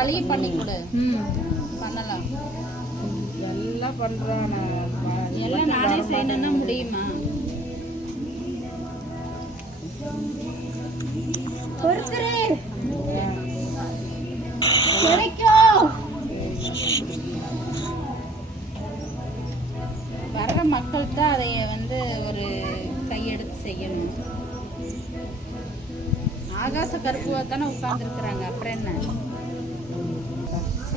வழியும் பண்ணி கொடு பண்ணலாம் எல்லாம் பண்றான் எல்லாம் நானே செய்யணும்னா முடியுமா வர்ற மக்கள் தான் அதைய வந்து ஒரு கையெடுத்து செய்யணும் ஆகாச கருப்பு தானே உட்கார்ந்து இருக்கிறாங்க அப்புறம் என்ன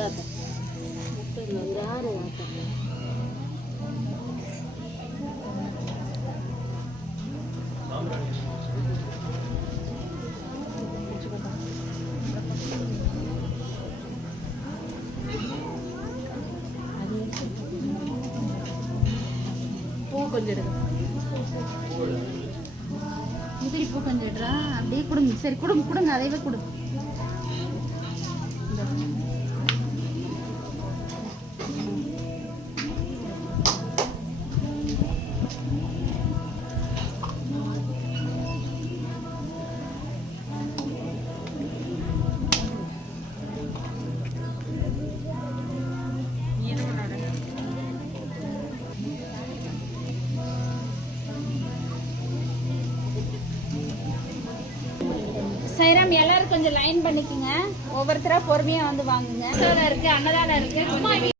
ஆட்டம் முதிரி பூ கொஞ்சம் எடுறா அப்படியே கொடுங்க சரி கொடுங்க கொடுங்க அதையவே கொடுங்க சைராம் எல்லாரும் கொஞ்சம் லைன் பண்ணிக்கங்க ஒவ்வொருத்தரா பொறுமையா வந்து வாங்குங்க இருக்கு அன்னதானம் இருக்கு